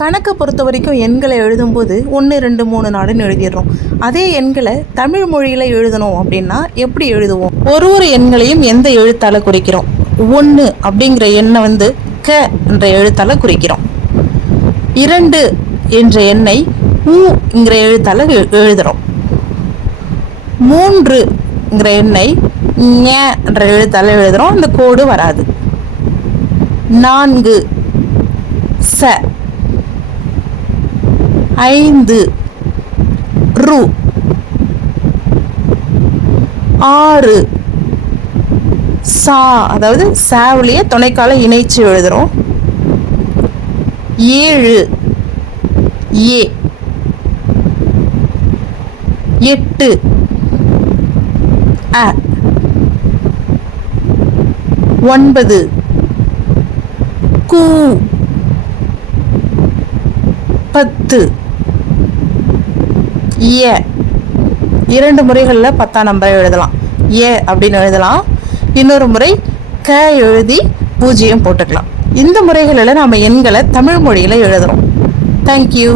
கணக்கை பொறுத்த வரைக்கும் எண்களை எழுதும்போது 1 2 3 4ன்னு எழுதிடுறோம். அதே எண்களை தமிழ் மொழியில் எழுதணும் அப்படின்னா எப்படி எழுதுவோம்? ஒரு எண்களையும் எந்த எழுத்தால் குறிக்கிறோம்? 1 அப்படிங்கிற எண்ணை க என்ற எழுத்தால் குறிக்கிறோம். 2 என்ற எண்ணை உங்கிற எழுத்தால் எழுதுகிறோம். 3ங்கிற எண்ணை என்ற எழுத்தால் எழுதுகிறோம். அந்த கோடு வராது. 4 ச, 5 ரு, 6 சா, அதாவது சாவுலிய துணைக்கால இணைச்சு எழுதுறோம். 7 ஏ, 8 அ, 9 கூ, 10 ஏ. 2 முறைகளில் 10ஆம் நம்பரை எழுதலாம். ஏ அப்படின்னு எழுதலாம். இன்னொரு முறை க எழுதி 0 போட்டுக்கலாம். இந்த முறைகளில் நாம் எண்களை தமிழ் மொழியில் எழுதுறோம். தேங்க்யூ.